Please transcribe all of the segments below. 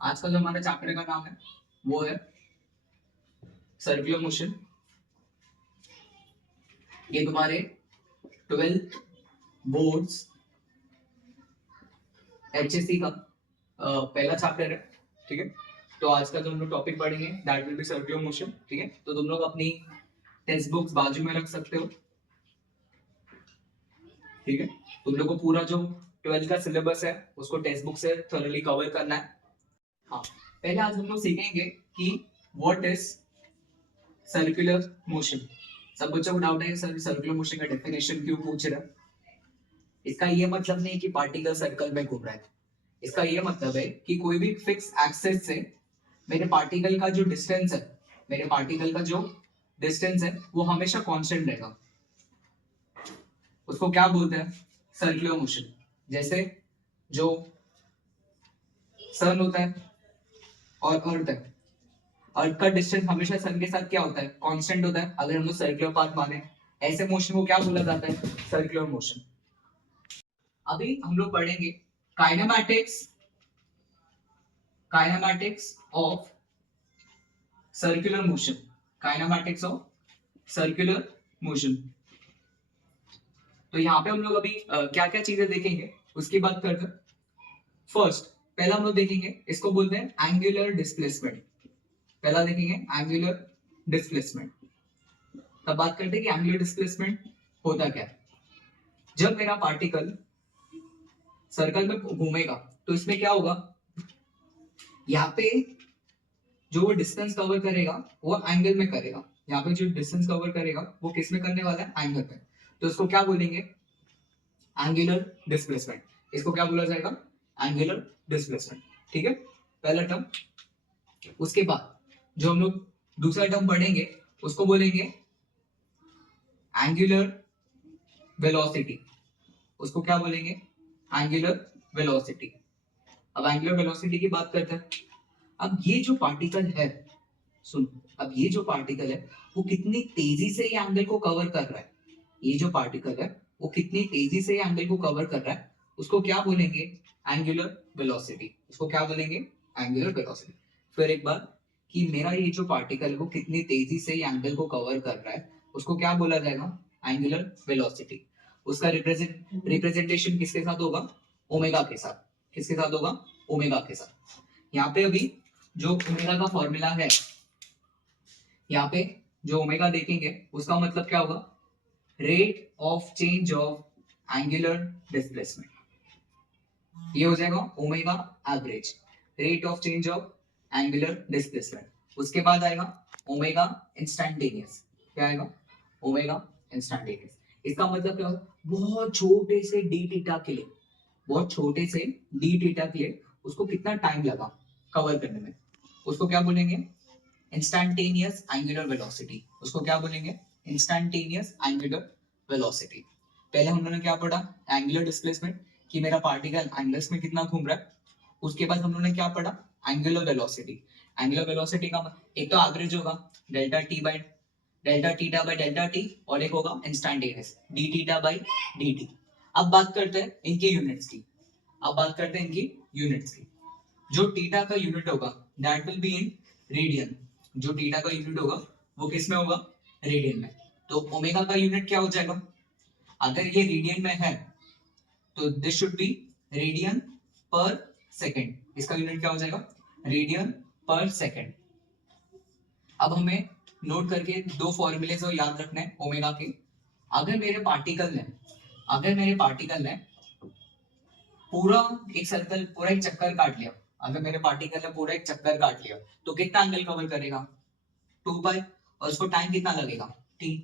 आज का जो हमारा चैप्टर का नाम है वो है सर्कुलर मोशन। ये तुम्हारे 12th बोर्ड्स एचएससी का पहला चैप्टर है। ठीक है, तो आज का जो हम लोग टॉपिक पढ़ेंगे that will B circular motion. ठीक है, तो तुम लोग अपनी टेक्स्ट बुक्स बाजू में रख सकते हो। ठीक है, तुम लोग को पूरा जो 12th का सिलेबस है उसको टेक्स्ट बुक से थोरली कवर करना है। हाँ, पहले आज हम लोग सीखेंगे कि व्हाट इज सर्कुलर मोशन। सब बच्चों को डाउट है सर सर्कुलर मोशन का डेफिनेशन क्यों पूछ रहा है। इसका ये मतलब नहीं कि पार्टिकल सर्कल में घूम रहा है। इसका ये मतलब है कि कोई भी फिक्स एक्सेस से मेरे पार्टिकल का जो डिस्टेंस है, मेरे पार्टिकल का जो डिस्टेंस है वो हमेशा कांस्टेंट रहेगा। उसको क्या बोलते हैं? Circular motion. जैसे जो सन होता है और अर्थ है, अर्थ का डिस्टेंस हमेशा सन के साथ क्या होता है? कांस्टेंट होता है। अगर हम लोग सर्कुलर पाथ माने, ऐसे मोशन को क्या बोला जाता है? Circular motion. अभी हम लोग पढ़ेंगे kinematics kinematics of circular motion. Kinematics of circular motion. तो यहाँ पे हम लोग अभी क्या क्या चीजें देखेंगे उसकी बात करते हैं। फर्स्ट, पहला हम लोग देखेंगे, इसको बोलते हैं एंगुलर डिस्प्लेसमेंट। पहला देखेंगे एंगुलर डिस्प्लेसमेंट। तब बात करते हैं कि एंगुलर डिस्प्लेसमेंट होता क्या है। जब मेरा पार्टिकल सर्कल में घूमेगा तो इसमें क्या होगा, यहाँ पे जो वो डिस्टेंस कवर करेगा वो एंगल में करेगा। यहाँ पे जो डिस्टेंस कवर करेगा वो किस में करने वाला है? एंगल में। तो इसको क्या बोलेंगे? Angular displacement. इसको क्या बोला जाएगा? Angular displacement. ठीक है, पहला टर्म। उसके बाद जो हम लोग दूसरा टर्म पढ़ेंगे उसको बोलेंगे एंगुलर वेलोसिटी। उसको क्या बोलेंगे? Angular velocity. अब एंगुलर वेलोसिटी की बात करते हैं। अब ये जो पार्टिकल है, सुन, अब ये जो पार्टिकल है वो कितनी तेजी से ये एंगल को कवर कर रहा है। ये जो पार्टिकल है वो कितनी तेजी से ये एंगल को कवर कर रहा है, उसको क्या बोलेंगे? Angular velocity. उसको क्या बोलेंगे? Angular velocity. फिर एक बार, कि मेरा ये जो पार्टिकल है वो कितनी तेजी से ये एंगल को कवर कर रहा है, उसको क्या बोला जाएगा? Angular velocity. उसका रिप्रेजेंटेशन किसके साथ होगा? ओमेगा के साथ। किसके साथ होगा? ओमेगा के साथ। यहाँ पे अभी जो ओमेगा का फॉर्मूला है, यहाँ पे जो ओमेगा देखेंगे उसका मतलब क्या होगा? Rate of change of angular displacement. ये हो जाएगा omega average, rate of change of angular displacement. उसके बाद आएगा ओमेगा इंस्टेंटेनियस। क्या आएगा? Omega instantaneous. इसका मतलब क्या होगा? बहुत छोटे से डी थीटा के लिए, बहुत छोटे से डी थीटा के लिए उसको कितना टाइम लगा कवर करने में, उसको क्या बोलेंगे? Instantaneous angular velocity. उसको क्या बोलेंगे? Instantaneous angular velocity. पहले हम लोगों ने क्या पढ़ा? एंगुलर डिस्प्लेसमेंट, कि मेरा पार्टिकल एंगल्स में कितना घूम रहा है। उसके बाद हम लोगों ने क्या पढ़ा? Angular velocity. एंगुलर वेलोसिटी का एक तो एवरेज होगा delta theta by delta T, और एक होगा instantaneous D theta by D T. अब बात करते हैं इनकी यूनिट्स की। अब बात करते हैं इनकी यूनिट्स की। जो थीटा का यूनिट होगा that will be in radian. जो थीटा का यूनिट होगा वो किस में होगा? रेडियन में। तो ओमेगा का यूनिट क्या हो जाएगा? अगर ये रेडियन में है तो दिस शुड बी रेडियन पर सेकेंड। इसका यूनिट क्या हो जाएगा? रेडियन पर सेकेंड। अब हमें नोट करके दो फॉर्मूले जो याद रखने हैं ओमेगा के। अगर मेरे पार्टिकल ने पूरा एक सर्कल, पूरा एक चक्कर काट लिया, अगर मेरे पार्टिकल ने पूरा एक चक्कर काट लिया तो कितना एंगल कवर करेगा? 2 पाई। और उसको टाइम कितना लगेगा? टी।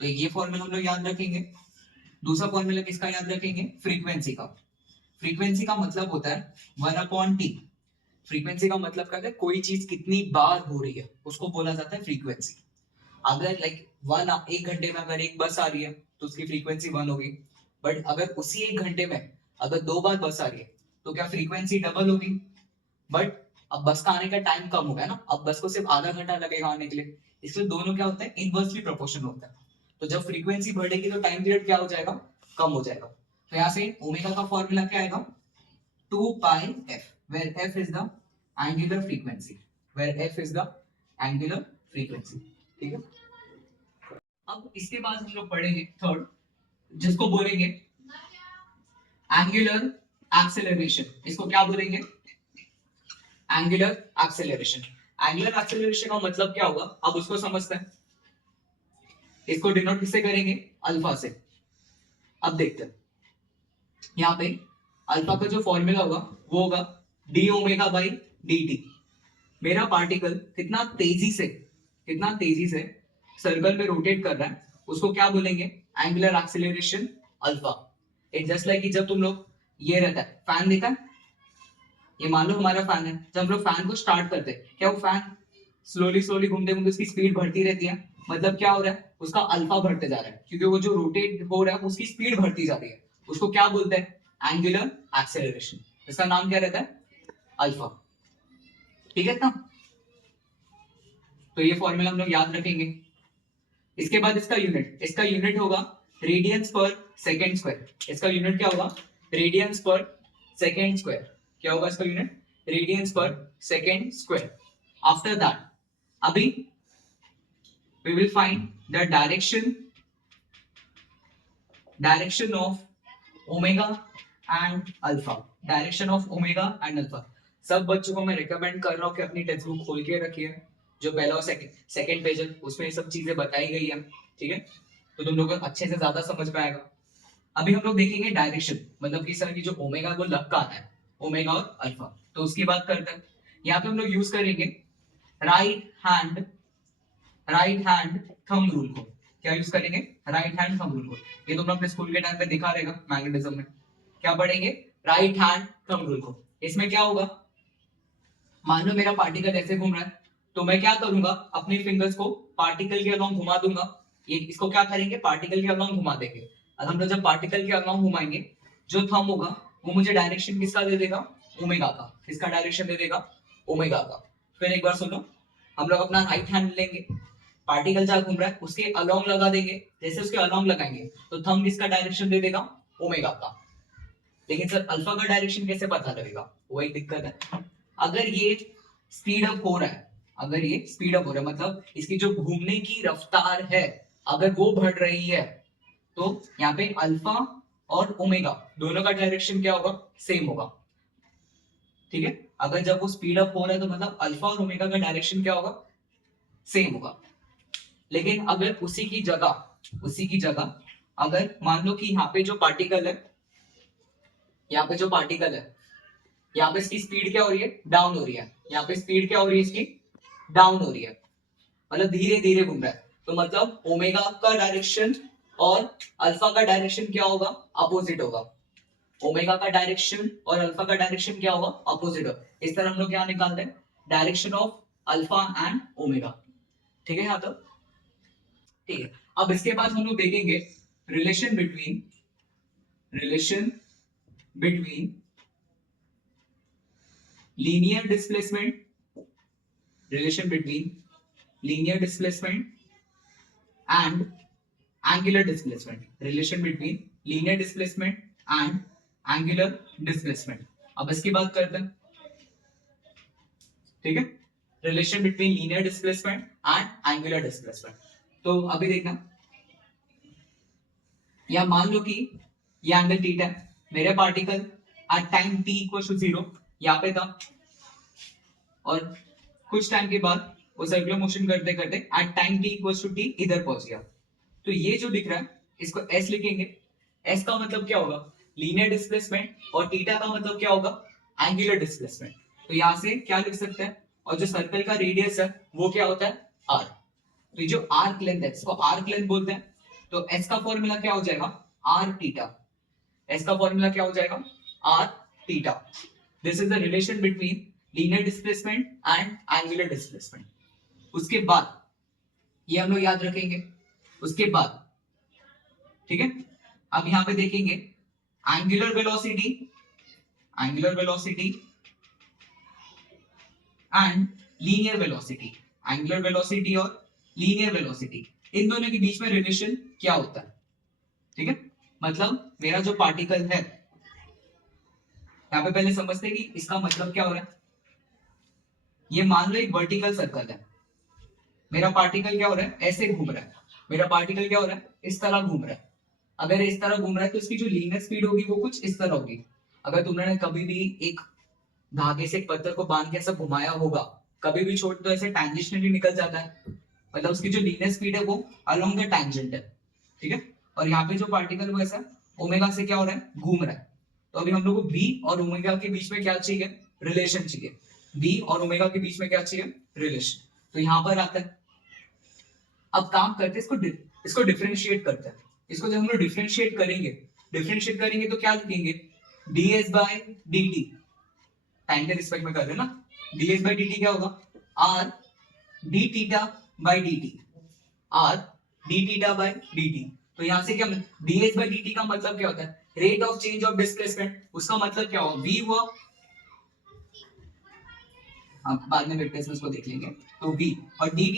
तो ये फॉर्मूला हम लोग याद रखेंगे। दूसरा फॉर्मूला किसका याद रखेंगे? फ्रीक्वेंसी का। फ्रीक्वेंसी का मतलब होता है 1/t। फ्रीक्वेंसी का मतलब क्या है? कोई चीज कितनी बार हो रही है उसको बोला जाता है फ्रीक्वेंसी। अगर लाइक वन, एक घंटे में अगर एक बस आ रही है तो उसकी फ्रीक्वेंसी 1 होगी। बट अगर उसी एक घंटे में अगर 2 बार बस आ रही है तो क्या फ्रीक्वेंसी डबल होगी? बट अब बस का आने का टाइम कम हो गया ना, अब बस को सिर्फ आधा घंटा लगेगा आने के लिए। इसलिए दोनों क्या होता है? इनवर्सली प्रोपोर्शनल होता है। तो जब फ्रीक्वेंसी बढ़ेगी तो टाइम पीरियड क्या हो जाएगा? कम हो जाएगा। तो यहाँ से ओमेगा का फॉर्मूला क्या आएगा? 2 pi F, where F is the angular frequency, where F is the angular frequency. ठीक है, अब इसके बाद हम लोग पढ़ेंगे थर्ड, जिसको बोलेंगे एंगुलर एक्सेलरेशन। इसको क्या बोलेंगे? Angular acceleration. एंगुलर एक्सेलरेशन का मतलब क्या होगा, अब उसको समझते हैं। इसको डिनोट किससे करेंगे? अल्फा से। अब देखते हैं, यहाँ पे अल्फा का जो फॉर्मूला होगा वो होगा D omega by D T. मेरा पार्टिकल कितना तेजी से सर्कल में रोटेट कर रहा है, उसको क्या बोलेंगे? Angular acceleration alpha. It just like कि जब तुम लोग ये रहता है, फैन देखा है, ये मान लो हमारा फैन है, जब हम लोग फैन को स्टार्ट करते हैं, क्या वो फैन स्लोली स्लोली घूमते घूमते उसकी स्पीड बढ़ती रहती है? मतलब क्या हो रहा है, उसका अल्फा बढ़ते जा रहा है, क्योंकि वो जो रोटेट हो रहा है उसकी स्पीड बढ़ती जा रही है। उसको क्या बोलते हैं? Angular acceleration. इसका नाम क्या रहता है? अल्फा। ठीक है ना? तो ये फॉर्मूला हम लोग याद रखेंगे। इसके बाद इसका यूनिट होगा रेडियंस पर सेकेंड स्क्वायर। इसका यूनिट क्या होगा? रेडियंस पर सेकेंड स्क्वायर। क्या होगा इसका यूनिट? रेडियंस पर सेकेंड स्क्वायर। आफ्टर दैट, अभी we will find the direction of omega and alpha। Direction of omega and alpha. सब बच्चों को मैं रिकमेंड कर रहा हूँ कि अपनी टेक्स्ट बुक खोल के रखिए, जो पहला और सेकंड पेज है उसमें ये सब चीजें बताई गई है। ठीक है, तो तुम लोग को अच्छे से ज्यादा समझ में आएगा। अभी हम लोग देखेंगे डायरेक्शन, मतलब कि सर की जो ओमेगा वो लग का आता है, ओमेगा और अल्फा, तो उसकी बात करते हैं। यहाँ पे हम लोग यूज करेंगे राइट हैंड थंब रूल को। क्या यूज करेंगे? राइट हैंड थंब रूल को। ये तुम अपने स्कूल के टाइम पे दिखा रहेगा मैग्नेटिज्म में। क्या पढ़ेंगे? राइट हैंड थंब रूल को। इसमें क्या होगा, मान लो मेरा पार्टिकल ऐसे घूम रहा है, तो मैं क्या करूंगा, अपने फिंगर्स को पार्टिकल के अलोंग घुमा दूंगा। ये इसको क्या करेंगे? पार्टिकल के अलोंग घुमा देंगे। और हम लोग जब पार्टिकल के अलोंग घुमाएंगे, जो थंब होगा वो मुझे डायरेक्शन किसका दे देगा? ओमेगा का। किसका डायरेक्शन दे देगा? ओमेगा का। फिर एक बार सुनो, हम लोग अपना राइट हैंड लेंगे, पार्टिकल जहां घूम रहा है उसके अलोंग लगा देंगे। जैसे उसके अलोंग लगाएंगे तो थंब किसका डायरेक्शन दे देगा? ओमेगा का। लेकिन सर अल्फा का डायरेक्शन कैसे पता लगेगा? वही दिक्कत है। अगर ये स्पीड अप हो रहा है, मतलब इसकी जो घूमने की रफ्तार है, अगर वो बढ़ रही है, तो यहाँ पे अल्फा और ओमेगा दोनों का डायरेक्शन क्या होगा? सेम होगा। ठीक है, अगर जब वो स्पीड अप हो रहा है तो मतलब अल्फा और ओमेगा का डायरेक्शन क्या होगा? सेम होगा। लेकिन अगर उसी की जगह अगर मान लो कि यहाँ पे जो पार्टिकल है, यहाँ पे इसकी स्पीड क्या हो रही है? डाउन हो रही है। यहाँ पे स्पीड क्या हो रही है इसकी? डाउन हो रही है, मतलब धीरे धीरे घूम रहा है। तो मतलब ओमेगा का डायरेक्शन और अल्फा का डायरेक्शन क्या होगा? अपोजिट होगा। ओमेगा का डायरेक्शन और अल्फा का डायरेक्शन क्या होगा? अपोजिट होगा। इस तरह हम लोग क्या निकालते हैं? Direction of alpha and omega. ठीक है यहाँ तक? ठीक है, अब इसके बाद हम लोग देखेंगे relation between linear displacement and angular displacement. अब इसकी बात करते हैं। ठीक है, relation between linear displacement and angular displacement. तो अभी देखना, या मान लो कि ये एंगल थीटा है, मेरे particle at time t equal to 0 यहाँ पे था, और कुछ टाइम के बाद वो सर्कुलर मोशन करते करते at time t equal to t इधर पहुंच गया। तो ये जो दिख रहा है इसको s लिखेंगे। s का मतलब क्या होगा? लीनियर डिस्प्लेसमेंट, और थीटा का मतलब क्या होगा? Angular displacement. तो यहां से क्या लिख सकते हैं, और जो सर्कल का रेडियस है वो क्या होता है? r। तो ये जो आर्क लेंथ है इसको आर्क लेंथ बोलते हैं। तो s का फॉर्मूला क्या हो जाएगा? r theta. s का फॉर्मूला क्या हो जाएगा? r theta. This is the relation between linear displacement and angular displacement. उसके बाद ये हम लोग याद रखेंगे। उसके बाद ठीक है, अब यहां पे देखेंगे angular velocity and linear velocity और लीनियर वेलोसिटी, इन दोनों के बीच में रिलेशन क्या होता है? ठीक है, मतलब मेरा जो पार्टिकल है, यहाँ पे पहले समझते हैं कि इसका मतलब क्या हो रहा है। ये मान लो एक वर्टिकल सर्कल है, मेरा पार्टिकल क्या हो रहा है, ऐसे घूम रहा है, मेरा पार्टिकल क्या हो रहा है, इस तरह घूम रहा है। अगर इस तरह घूम रहा है तो इसकी जो लीनियर स्पीड होगी वो कुछ इस तरह होगी। अगर तुमने कभी भी एक धागे से एक पत्थर को बांध के ऐसा घुमाया होगा, कभी भी छोड़ तो ऐसे टैंजेंशनली निकल जाता है, मतलब उसकी जो लीनियर स्पीड है वो अलोंग द टैंजेंट है, ठीक है। और यहाँ पे जो पार्टिकल वो ऐसा ओमेगा से क्या हो रहा है, घूम रहा है। तो अभी हम लोग को v और ओमेगा के बीच में क्या चाहिए, रिलेशन चाहिए। v और ओमेगा के बीच में क्या चाहिए, रिलेशन। तो यहाँ पर आता है, अब काम करते हैं इसको डिफरेंशिएट करते हैं। इसको जब हम लोग डिफरेंशिएट करेंगे तो क्या लिखेंगे, ds बाय dt, टाइम के रिस्पेक्ट में कर रहे हैं ना, ds बाय dt क्या होगा, r d theta by dt, r d theta by dt। तो यहां से क्या ds बाय dt का मतलब क्या होता है, rate of change of displacement. उसका मतलब क्या होगा, v हुआ, हम बाद में वेक्टर्स में इसको देख लेंगे। तो v और d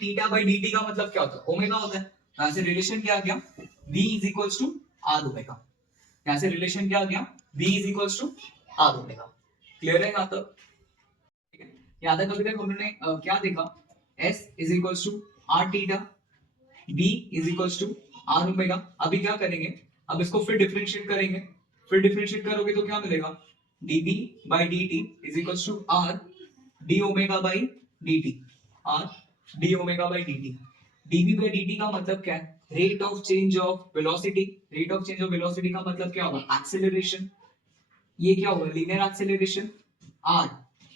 थीटा बाय dt का मतलब क्या होता है, ओमेगा होता है। यहां से रिलेशन क्या आ गया, v is equals to r omega. यहां से रिलेशन क्या आ गया, v is equals to r omega. Clear है यहां तक, ठीक है। यहां तक अभी तक हमने क्या देखा, s is equals to r theta, v is equals to r omega. अभी क्या करेंगे, अब इसको फिर डिफरेंशिएट करेंगे। फिर डिफरेंशिएट करोगे तो क्या मिलेगा, dv by dt is equals to r d omega by dt, r d omega by dt। dv by dt का मतलब क्या है, rate of change of velocity. Rate of change of velocity का मतलब क्या होगा, एक्सेलरेशन। ये क्या होगा, linear acceleration. r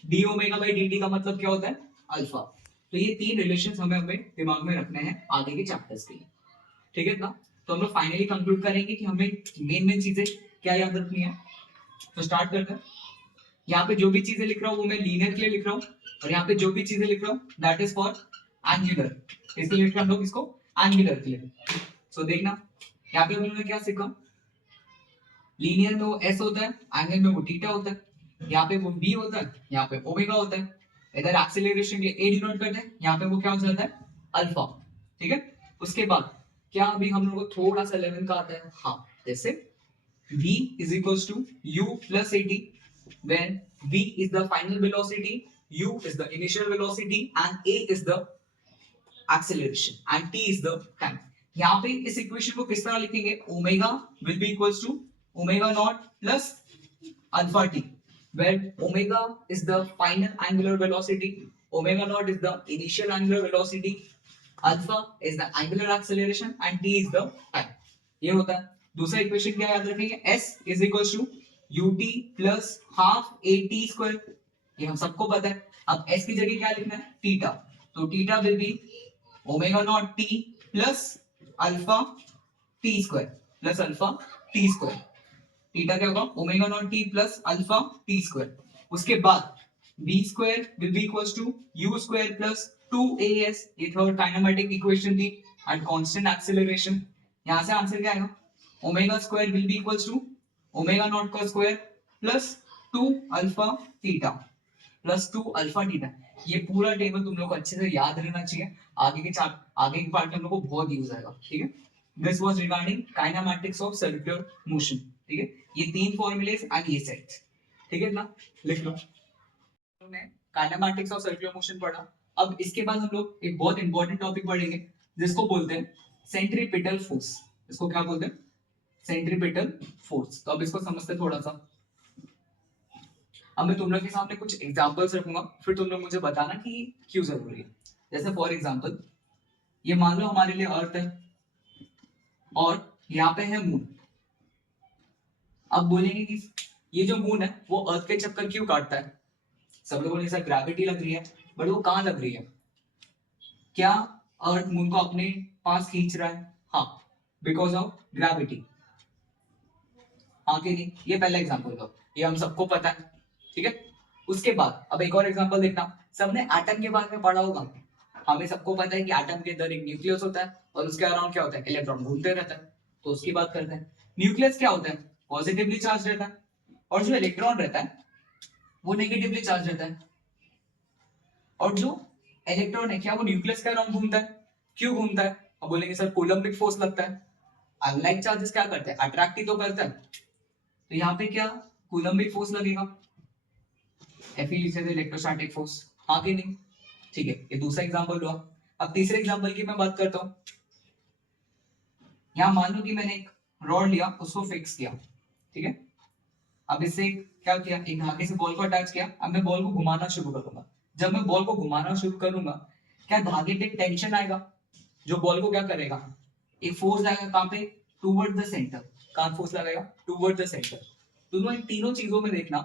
d omega by dt का मतलब क्या होता है, अल्फा। तो ये तीन रिलेशंस हमें अपने दिमाग में रखने हैं आगे के चैप्टर्स के लिए, ठीक है ना। तो हम लोग फाइनली कंक्लूड करेंगे कि हमें मेन चीजें क्या याद रखनी है। तो स्टार्ट करते हैं। यहाँ पे जो भी चीजें लिख रहा हूँ वो मैं लीनियर के लिए लिख रहा हूँ, और यहाँ पे जो भी चीजें लिख रहा हूँ दैट इज फॉर एंगुलर। इसलिए लिख रहे हम लोग इसको एंगुलर के लिए। सो देखना, यहाँ पे हम लोगों ने क्या सीखा, लीनियर में वो s होता है, एंगल में वो थीटा होता है, यहाँ पे वो v होता है, यहाँ पे ओमेगा होता है। इधर एक्सेलरेशन के a डिनोट करते हैं, यहाँ पे वो क्या हो जाता है, अल्फा, ठीक है। उसके बाद क्या अभी हम लोग को थोड़ा सा लेवल का आता है, हाँ, जैसे v is equals to u plus at, when v is the final velocity, u is the initial velocity and a is the acceleration and t is the time। यहाँ पे इस इक्वेशन को किस तरह लिखेंगे, omega will be equals to omega naught plus alpha t, where omega is the final angular velocity, omega naught is the initial angular velocity, alpha is the angular acceleration and t is the time। ये होता है। दूसरा equation क्या याद रखेंगे, s is equals to ut plus half at square, ये हम सबको पता है। अब s की जगह क्या लिखना है, थीटा। तो theta will be omega naught t plus alpha t square plus alpha t square. Theta क्या होगा, omega naught t plus alpha t square. उसके बाद b square will be equals to u square plus 2as, ये third kinematic equation थी, and constant acceleration. यहां से answer क्या आएगा, omega square will be equals to omega naught का square plus 2 alpha theta plus 2 alpha theta. ये पूरा table तुम लोग को अच्छे से याद रहना चाहिए, आगे के पार्ट में हम लोग को बहुत यूज आएगा, ठीक है। This was regarding kinematics of circular motion, ठीक है। ये तीन फॉर्मूलेस एंड ये सेट्स, ठीक है ना, लिख लो। हमने काइनेमैटिक्स ऑफ सर्कुलर मोशन पढ़ा। अब इसके बाद हम लोग एक बहुत इंपॉर्टेंट टॉपिक पढ़ेंगे जिसको बोलते हैं सेंट्रीपिटल फोर्स। इसको क्या बोलते हैं, सेंट्रीपिटल फोर्स। तो अब इसको समझते थोड़ा सा। अब मैं तुम लोग के सामने कुछ एग्जांपल्स रखूंगा, फिर तुम लोग मुझे बताना कि क्यों जरूरी है। जैसे फॉर एग्जांपल, ये मान लो हमारे लिए अर्थ है और यहाँ पे है मून। अब बोलेंगे कि ये जो मून है वो अर्थ के चक्कर क्यों काटता है। सब लोगों ने सर ग्रेविटी लग रही है, बट वो कहाँ लग रही है, क्या अर्थ मून को अपने पास खींच रहा है, हाँ, बिकॉज ऑफ ग्रेविटी, हाँ कि नहीं। ये पहला एग्जांपल था, ये हम सबको पता है, ठीक है। उसके बाद अब एक और एग्जांपल देखना, सबने एटम के बारे में पढ़ा होगा। हमें सबको पता है कि एटम के अंदर एक न्यूक्लियस होता है और उसके अराउंड क्या होता है, इलेक्ट्रॉन घूमते रहता है। तो उसकी बात करते हैं। न्यूक्लियस क्या होता है, पॉजिटिवली चार्ज रहता है, और जो इलेक्ट्रॉन रहता है वो नेगेटिवली चार्ज रहता है। और जो इलेक्ट्रॉन है क्या वो न्यूक्लियस के अराउंड घूमता है, क्यों घूमता है। अब बोलेंगे सर कूलम्बिक फोर्स लगता है। अनलाइक चार्जेस क्या करते हैं, अट्रैक्ट ही तो करता है। तो यहाँ पे क्या कूलम्बिक फोर्स लगेगा। Fe लिख सकते इलेक्ट्रोस्टैटिक फोर्स, हाँ कि नहीं? ठीक है, ये दूसरा एग्जांपल हुआ। अब तीसरे एग्जांपल की मैं बात करता हूँ। यहाँ मान लो कि मैंने एक रॉड लिया, उसको फिक्स किया, ठीक है। अब इससे क्या किया, एक धागे से बॉल को अटैच किया। अब मैं बॉल को घुमाना शुरू करूंगा। जब मैं बॉल को घुमाना शुरू करूंगा, क्या धागे पे टेंशन आएगा जो बॉल को क्या करेगा, एक फोर्स आएगा कहाँ पे, टूवर्ड द सेंटर। कहाँ फोर्स लगेगा, टूवर्ड द सेंटर। दोनों इन तीनों चीजों में देखना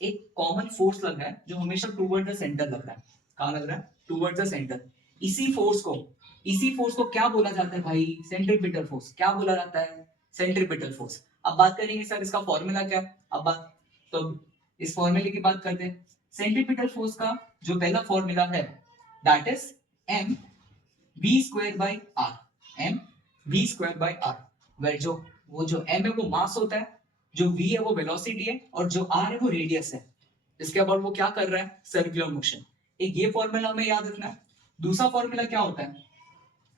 एक कॉमन फोर्स लग रहा है जो हमेशा टूवर्ड द सेंटर लग रहा है। कहाँ लग रहा है, टूवर्ड द सेंटर। इसी फोर्स को क्या बोला जाता है भाई, सेंट्रीपिटल फोर्स। क्या बोला जाता है, सेंट्रीपिटल फोर्स। अब बात करेंगे सर इसका फॉर्मूला क्या है। अब बात तो इस फॉर्मूले की बात करते हैं। सेंट्रीपिटल फोर्स का जो पहला फॉर्मूला है that is M V square by R. M V square by R, where जो एम है वो मास होता है, जो वी है वो वेलोसिटी है, और जो आर है वो रेडियस है। इसके बाद वो क्या कर रहा है, सर्कुलर मोशन। एक ये फॉर्मूला हमें याद रखना है। दूसरा फॉर्मूला क्या होता है,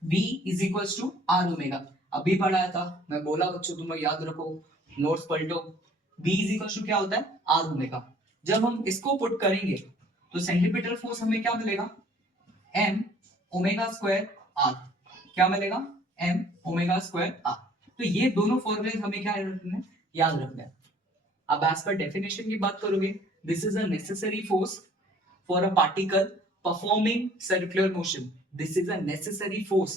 v is equals to R omega. अभी पढ़ाया था, मैं बोला बच्चों तुम लोग याद रखो, नोट्स पलटो। v इज इक्वल्स टू क्या होता है, आर ओमेगा। जब हम इसको पुट करेंगे तो सेंट्रीपिटल फोर्स हमें क्या मिलेगा, m ओमेगा स्क्वायर r। क्या मिलेगा, m ओमेगा स्क्वायर r। तो ये दोनों फॉर्मूले हमें क्या रखने हैं, याद रखना है। अब एज पर डेफिनेशन की बात करोगे, this is a necessary force for a particle performing circular motion. This is a necessary force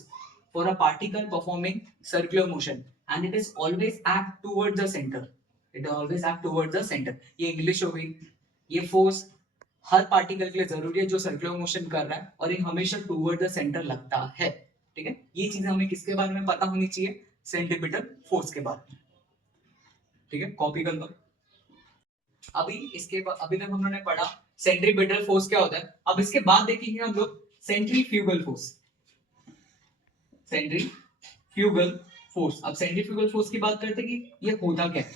for a particle performing circular motion, and it is always act towards the center. It always act towards the center. ये English हो गई। ये force her particle के लिए जरूरी है जो circular motion कर रहा है, और ये हमेशा टूवर्ड द सेंटर लगता है। ठीक है, ये चीज हमें किसके बारे में पता होनी चाहिए, सेंट्रीपिटल फोर्स के बारे में। ठीक है, कॉपी कर लो। अभी तक हमने पढ़ा सेंट्रीपिटल फोर्स क्या होता है। अब इसके बाद देखेंगे हम लोग सेंट्रीफ्यूगल फोर्स। सेंट्रीफ्यूगल फोर्स, अब सेंट्रीफ्यूगल फोर्स की बात करते हैं कि ये होता क्या है।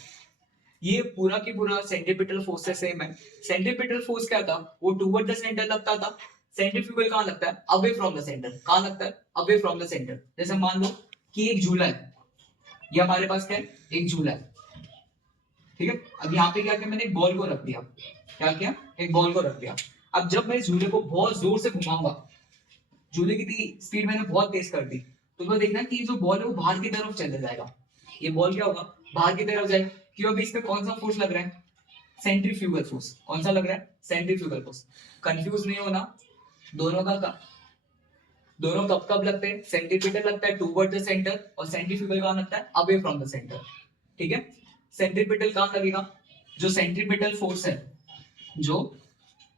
ये पूरा की पूरा सेंट्रीपिटल फोर्स से सेम है। सेंट्रीपिटल फोर्स क्या था, वो टुवर्ड द सेंटर लगता था। सेंट्रीफ्यूगल कहाँ लगता है, अवे फ्रॉम द सेंटर। कहाँ लगता है, अवे फ्रॉम द सेंटर। जैसे मान लो कि एक झूला है, ये हमारे पास क्या है, एक झूला है, ठीक है। अब यहाँ पे क्या किया, मैंने एक बॉल को रख दिया। क्या किया, एक बॉल को रख दिया। अब जब मैं इस झूले को बहुत जोर से घुमाऊंगा, झूले की स्पीड मैंने बहुत तेज कर दी, तो मैं देखना कि जो बॉल है वो बाहर की तरफ चले जाएगा। ये बॉल क्या होगा, बाहर की तरफ जाएगा। क्यों, अभी इस पे कौन सा फोर्स लग रहा है, सेंट्रीफ्यूगल फोर्स। कौन सा लग रहा है, सेंट्रीफ्यूगल फोर्स। कंफ्यूज नहीं होना, दोनों का दोनों कब कब लगते हैं, सेंट्रीपिटल लगता है टूवर्ड द सेंटर, और सेंट्रीफ्यूगल कहाँ लगता है, अवे फ्रॉम द सेंटर। ठीक है, सेंट्रीपिटल कहाँ लगेगा, जो सेंट्रीपिटल फोर्स है, जो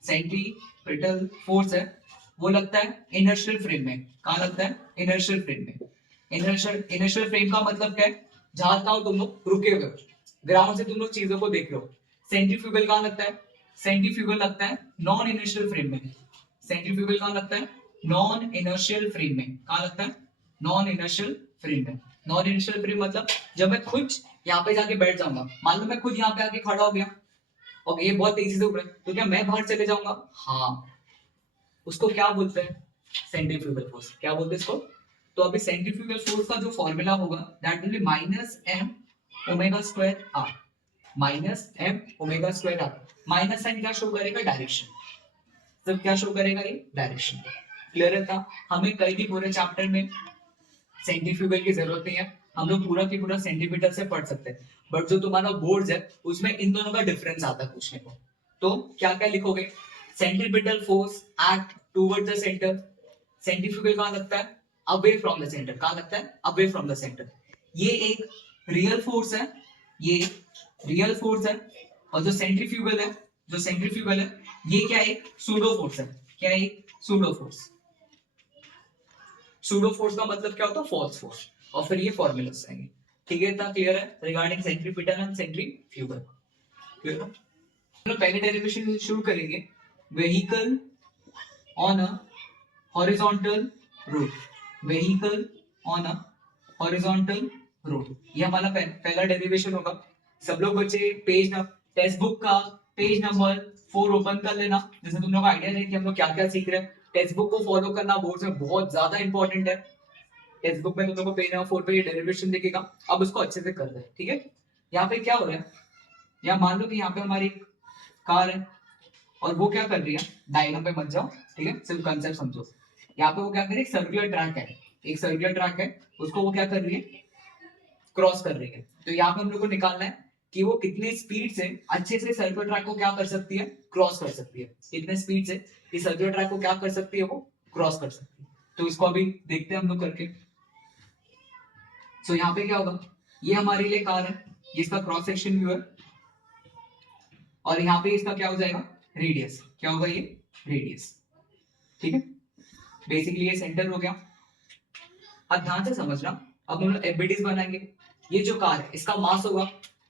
सेंट्रीपिटल फोर्स है वो लगता है इनर्शियल फ्रेम में। कहाँ लगता है, इनर्शियल फ्रेम में। इनर्शियल फ्रेम का मतलब क्या है, जहां का तुम लोग रुके हुए हो, ग्राउंड से तुम लोग चीजों को देख रहे हो। सेंट्रीफ्यूगल कहाँ लगता है, सेंट्रीफ्यूगल लगता है नॉन इनर्शियल फ्रेम में। सेंट्रीफ्यूगल कहाँ लगता है, नॉन इनर्शियल फ्रेम में। कहाँ लगता है, नॉन इनर्शियल फ्रेम में। नॉन इनर्शियल फ्रेम मतलब जब मैं खुद यहाँ पे जाके बैठ जाऊंगा, मान लो मैं खुद यहाँ पे आके खड़ा हो गया और ये बहुत तेजी से उड़ रहा है, तो क्या मैं बाहर चले जाऊंगा, हाँ। उसको क्या बोलते हैं, सेंट्रीफ्यूगल फोर्स। क्या बोलते हैं इसको, तो अभी सेंट्रीफ्यूगल फोर्स का जो फॉर्मूला होगा that will be minus M omega square R. Minus M omega square R. Minus sign क्या शो करेगा, डायरेक्शन। सब क्या शो करेगा, ये डायरेक्शन। क्लियर है था, हमें कई भी पूरे चैप्टर में सेंट्रीफ्यूगल की जरूरत नहीं है, हम लोग पूरा की पूरा सेंटीमीटर से पढ़ सकते हैं। बट जो तुम्हारा बोर्ड है उसमें इन दोनों का डिफरेंस आता है पूछने को। तो क्या क्या लिखोगे, centripetal force act toward the centre. Centrifugal कहाँ लगता है, अवे फ्रॉम द सेंटर। कहाँ लगता है, अवे फ्रॉम द सेंटर। ये एक रियल फोर्स है, ये रियल फोर्स है। और जो सेंट्रीफ्यूगल है, जो सेंट्रीफ्यूगल है ये क्या है, एक सूडो फोर्स है। क्या है, एक सूडो फोर्स। सूडो फोर्स का मतलब क्या होता है, फॉल्स फोर्स। और फिर ये फॉर्मूलास आएंगे। ठीक है, इतना क्लियर है regarding centripetal and centrifugal. Clear है, तो पहले डेरिवेशन शुरू करेंगे। Vehicle on a horizontal road. Vehicle on a horizontal road, ये हमारा पहला डेरिवेशन होगा। सब लोग बच्चे पेज टेक्स्ट बुक का पेज नंबर 4 ओपन कर लेना, जैसे तुम लोग आइडिया है कि हम लोग क्या क्या सीख रहे हैं। टेक्स्ट बुक को फॉलो करना बोर्ड में बहुत ज्यादा इंपॉर्टेंट है। टेक्स्ट बुक में तुम लोग को पेज नंबर 4 पे ये डेरिवेशन दिखेगा, अब उसको अच्छे से कर दे। ठीक है, यहाँ पे क्या हो रहा है, यहाँ मान लो कि यहाँ पे हमारी कार है, और वो क्या कर रही है, डायग्राम पे मत जाओ, ठीक है, सिर्फ कंसेप्ट समझो। यहाँ पे वो क्या कर रही है, सर्कुलर ट्रैक है, एक सर्कुलर ट्रैक है, उसको वो क्या कर रही है, क्रॉस कर रही है। तो यहाँ पे हम लोग को निकालना है कि वो कितनी स्पीड से अच्छे से सर्कुलर ट्रैक को क्या कर सकती है, क्रॉस कर सकती है, कितने स्पीड से इस सर्कुलर ट्रैक को क्या कर सकती है, वो क्रॉस कर सकती है। तो इसको अभी देखते हैं हम लोग करके। सो यहाँ पे क्या होगा, ये हमारे लिए कार है, ये इसका क्रॉस सेक्शन व्यू है, और यहाँ पे इसका क्या हो जाएगा, रेडियस, क्या होगा ये, रेडियस, ठीक है। बेसिकली ये सेंटर हो गया। अब ध्यान से समझना, अब हम लोग एफबीडीज बनाएंगे। ये जो कार है इसका मास होगा,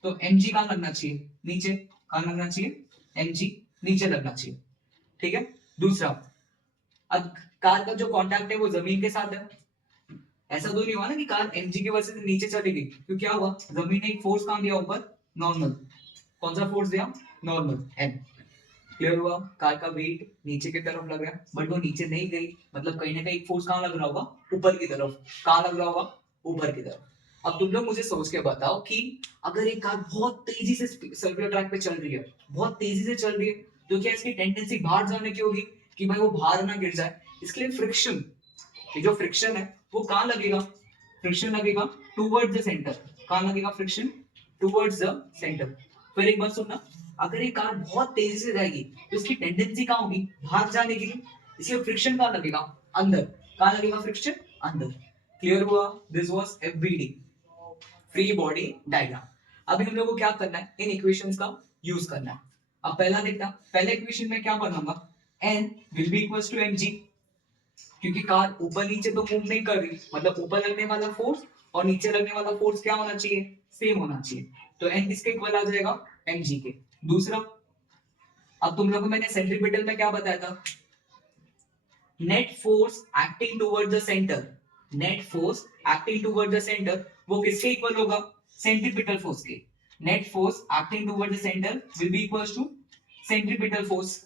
तो mg कहाँ लगना चाहिए, नीचे, कहाँ लगना चाहिए, mg नीचे लगना चाहिए, ठीक है। दूसरा, अब कार का जो कांटेक्ट है वो जमीन के साथ है। ऐसा तो नहीं हुआ ना कि कार mg की वजह से नीचे चली गई, तो क्या हुआ, जमीन ने एक फोर्स कहाँ दिया ऊपर, नॉर्मल, कौन सा फोर्स दिया, नॉर्मल, m। क्लियर हुआ, कार का वेट नीचे की तरफ लग रहा है, बट वो नीचे नहीं गई, मतलब कहीं ना कहीं फोर्स कहाँ लग रहा होगा, ऊपर की तरफ, कहाँ लग रहा होगा, ऊपर की तरफ। अब तुम लोग मुझे सोच के बताओ कि अगर एक कार बहुत तेजी से सर्कुलर ट्रैक पे चल रही है, बहुत तेजी से चल रही है, तो क्या इसकी टेंडेंसी बाहर जाने की होगी, कि भाई वो बाहर ना गिर जाए, इसके लिए फ्रिक्शन, ये जो फ्रिक्शन है वो कहाँ लगेगा, फ्रिक्शन लगेगा टूवर्ड्स द सेंटर, कहाँ लगेगा फ्रिक्शन, टूवर्ड्स द सेंटर। फिर एक बात सुनना, अगर ये कार बहुत तेजी से जाएगी तो इसकी टेंडेंसी कहाँ होगी, बाहर जाने की, इसलिए फ्रिक्शन कहाँ लगेगा, अंदर, कहाँ लगेगा फ्रिक्शन, अंदर। क्लियर हुआ, this was FBD, free body diagram. अभी हम लोग को क्या करना है, इन इक्वेशंस का यूज करना है। अब पहला देखना, पहले इक्वेशन में क्या बनाऊंगा, n will be equals to mg, क्योंकि कार ऊपर नीचे तो मूव नहीं कर रही, मतलब ऊपर लगने वाला फोर्स और नीचे लगने वाला फोर्स क्या होना चाहिए, सेम होना चाहिए। तो n किसके इक्वल आ जाएगा, mg के। दूसरा, अब तुम लोगों को मैंने सेंट्रीपिटल में क्या बताया था, net force acting toward the centre, net force acting toward the centre वो किसके इक्वल होगा, सेंट्रीपिटल फोर्स के। Net force acting toward the centre will be equals to centripetal force.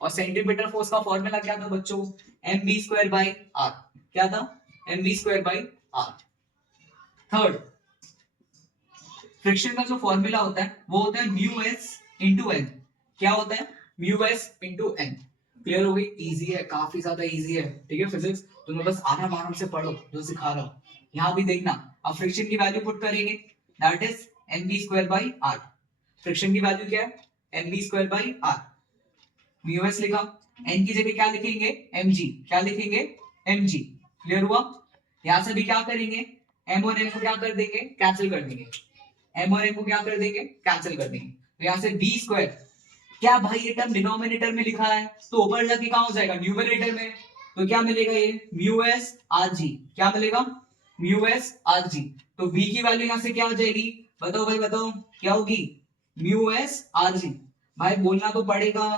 और सेंट्रीपिटल फोर्स का फॉर्मूला क्या था बच्चों, mv स्क्वायर बाय r, क्या था, mv square by r। Third, friction का जो फॉर्मूला होता है वो होता है म्यू एस इंटू एन, क्या होता है, mu S into N. Clear हो गई, इजी है, काफी ज्यादा इजी है, ठीक है। फिजिक्स तुम बस आराम आराम से पढ़ो जो सिखा रहा हूँ। यहाँ भी देखना, अब फ्रिक्शन की वैल्यू पुट करेंगे, that is mv square by r। Friction की वैल्यू क्या है, mv square by r, mu S लिखा, n की जगह क्या लिखेंगे, mg, क्या लिखेंगे, mg। क्लियर हुआ, यहाँ से भी क्या करेंगे, m और n को क्या कर देंगे, कैंसिल कर देंगे, m और n को क्या कर देंगे, कैंसिल कर देंगे। तो यहाँ से b स्क्वायर, क्या भाई ये टर्म डिनोमिनेटर में लिखा है तो ऊपर जाके कहाँ हो जाएगा, न्यूमरेटर में, तो क्या मिलेगा ये म्यू एस आर जी, क्या मिलेगा, म्यू एस आर जी। तो v की वैल्यू यहाँ से क्या हो जाएगी, बताओ भाई बताओ, क्या होगी, म्यू एस आर जी। भाई बोलना तो पड़ेगा,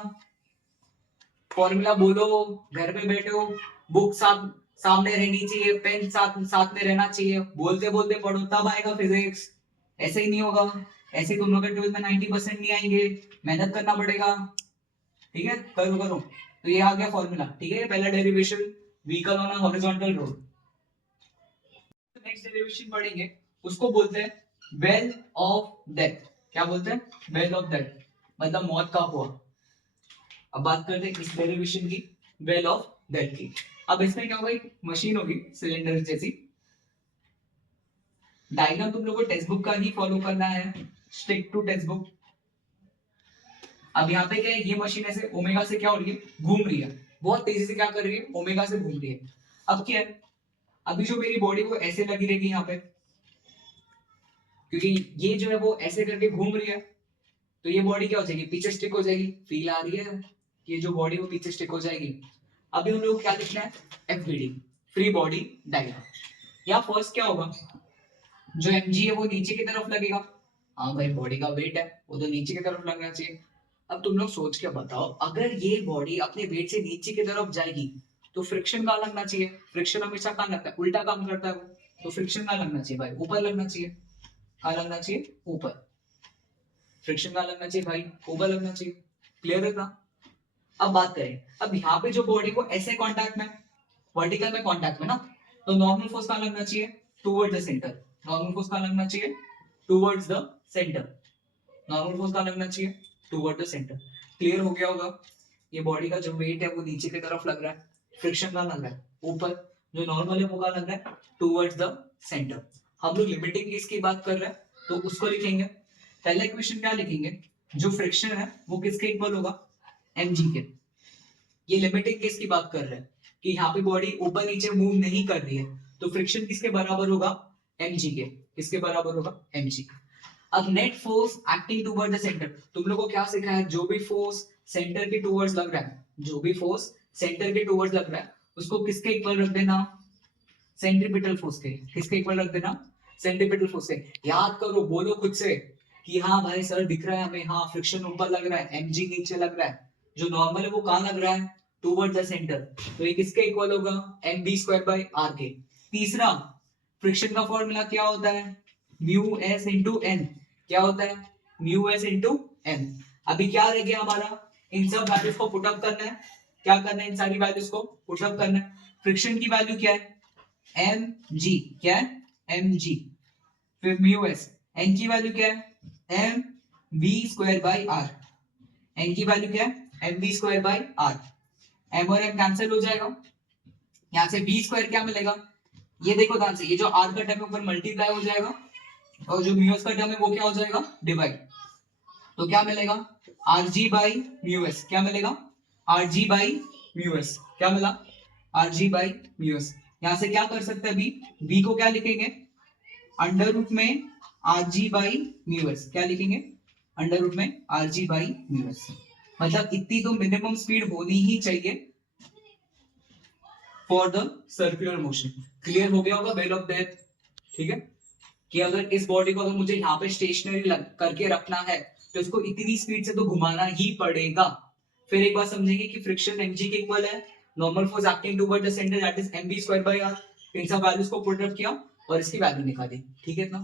फॉर्मूला बोलो, घर पे बैठे हो, बुक सामने रहनी चाहिए, पेन साथ साथ में रहना चाहिए, बोलते बोलते पढ़ो तब आएगा फिजिक्स, ऐसे ही नहीं होगा, ऐसे तुम लोग के 12 में 90% नहीं आएंगे, मेहनत करना पड़ेगा, ठीक है, करो करो। तो ये आ गया फॉर्मूला, ठीक है, पहला derivation, vehicle on a horizontal road. Next derivation पढ़ेंगे, उसको बोलते हैं वेल ऑफ डेथ, क्या बोलते हैं, वेल ऑफ डेथ, मतलब मौत का कुआं। अब बात करते हैं इस डेरिवेशन की, वेल ऑफ डेथ की। अब इसमें क्या होगा, एक मशीन होगी सिलेंडर जैसी, डायग्राम तुम लोगों को टेक्स्ट बुक का ही फॉलो करना है, स्टिक टू टेक्स्ट बुक। अब यहाँ पे क्या है, ये मशीन ऐसे ओमेगा से क्या हो रही है, घूम रही है, बहुत तेजी से क्या कर रही है, ओमेगा से घूम रही है। अब क्या है, अभी जो मेरी बॉडी को ऐसे लगी रहेगी यहाँ पे, क्योंकि ये जो है वो ऐसे करके घूम रही है, तो ये बॉडी क्या हो जाएगी, पीछे स्टिक हो जाएगी, फील आ रही है, ये जो बॉडी वो पीछे स्टिक हो जाएगी। अभी हम लोग क्या लिखना है, एफबीडी, फ्री बॉडी डायग्राम। या फर्स्ट क्या होगा, जो mg है वो नीचे की तरफ लगेगा, हाँ भाई बॉडी का वेट है वो तो नीचे की तरफ लगना चाहिए। अब तुम लोग सोच के बताओ, अगर ये बॉडी अपने वेट से नीचे की तरफ जाएगी तो फ्रिक्शन कहाँ लगना चाहिए, फ्रिक्शन हमेशा कहाँ लगता है, उल्टा काम करता है वो, तो फ्रिक्शन कहाँ लगना चाहिए भाई, ऊपर लगना चाहिए, कहाँ लगना चाहिए, ऊपर। फ्रिक्शन कहाँ लगना चाहिए भाई, ऊपर लगना चाहिए। क्लियर है ना। अब बात करें, अब यहाँ पे जो बॉडी को ऐसे कांटेक्ट में, वर्टिकल में कांटेक्ट में ना, तो नॉर्मल फोर्स कहाँ लगना चाहिए, towards the centre, normal force कहाँ लगना चाहिए, towards the centre, normal force कहाँ लगना चाहिए, टुवर्ड द सेंटर। क्लियर हो गया होगा। ये बॉडी का जो वेट है वो नीचे की तरफ लग रहा है, फ्रिक्शन कहाँ लग रहा है, ऊपर, जो नॉर्मल है वो कहाँ लग रहा है, टूवर्ड्स द सेंटर। हम लोग लिमिटिंग केस की बात कर रहे हैं तो उसको लिखेंगे, पहला इक्वेशन क्या लिखेंगे, जो फ्रिक्शन है वो किसके इक्वल होगा, mg के। ये लिमिटिंग केस की बात कर रहे हैं कि यहाँ पे बॉडी ऊपर नीचे मूव नहीं कर रही है, तो फ्रिक्शन किसके बराबर होगा, mg के। किसके बराबर होगा, mg। अब net force acting toward the centre, तुम लोगों को क्या सिखा है, जो भी फोर्स सेंटर के टुवर्ड्स लग रहा है, जो भी फोर्स सेंटर के टुवर्ड्स लग रहा है उसको किसके इक्वल रख देना, सेंट्रीपिटल फोर्स के। किसके इक्वल रख देना, सेंट्रीपिटल फोर्स के। याद करो, बोलो खुद से कि हाँ भाई सर दिख रहा है हमें, हाँ फ्रिक्शन ऊपर लग रहा है, mg नीचे लग रहा है, जो नॉर्मल है वो कहाँ लग रहा है, टुवर्ड्स द सेंटर, तो ये किसके इक्वल होगा, mv²r के। तीसरा, फ्रिक्शन का फॉर्मूला क्या होता है, म्यू एस इंटू एन। क्या होता है, म्यू एस इंटू एन। अभी क्या रह गया हमारा, इन सब वैल्यूज को पुटअप करना है। क्या करना है, इन सारी वैल्यूज को पुटअप करना है। फ्रिक्शन की वैल्यू क्या है, एम जी, क्या है, एम जी। फिर म्यू एस, एन की वैल्यू क्या है, M V square by R. N की वैल्यू क्या है, M V square by R. M और एम कैंसिल हो जाएगा, यहाँ से वी स्क्वायर क्या मिलेगा, ये देखो ध्यान से, ये जो आर का टर्म है ऊपर मल्टीप्लाई हो जाएगा और जो म्यू एस का टर्म है वो क्या हो जाएगा, डिवाइड। तो क्या मिलेगा, R G by mu S. क्या मिलेगा, R G by mu S. क्या मिला, R G by mu S. यहां से क्या कर सकते हैं, बी को क्या लिखेंगे, अंडर रूट में R G by mu S. क्या लिखेंगे, अंडर रूट में R G by mu S. मतलब इतनी तो मिनिमम स्पीड होनी ही चाहिए for the circular motion. Clear हो गया होगा बेल ऑफ डेथ, ठीक है, कि अगर इस बॉडी को अगर मुझे यहाँ पे स्टेशनरी करके रखना है तो इसको इतनी स्पीड से तो घुमाना ही पड़ेगा। फिर एक बार समझेंगे कि फ्रिक्शन mg के इक्वल है, normal force acting toward the centre that is mv square by r। इन सब वैल्यूज को पुट अप किया और इसकी वैल्यू निकाली, ठीक है इतना।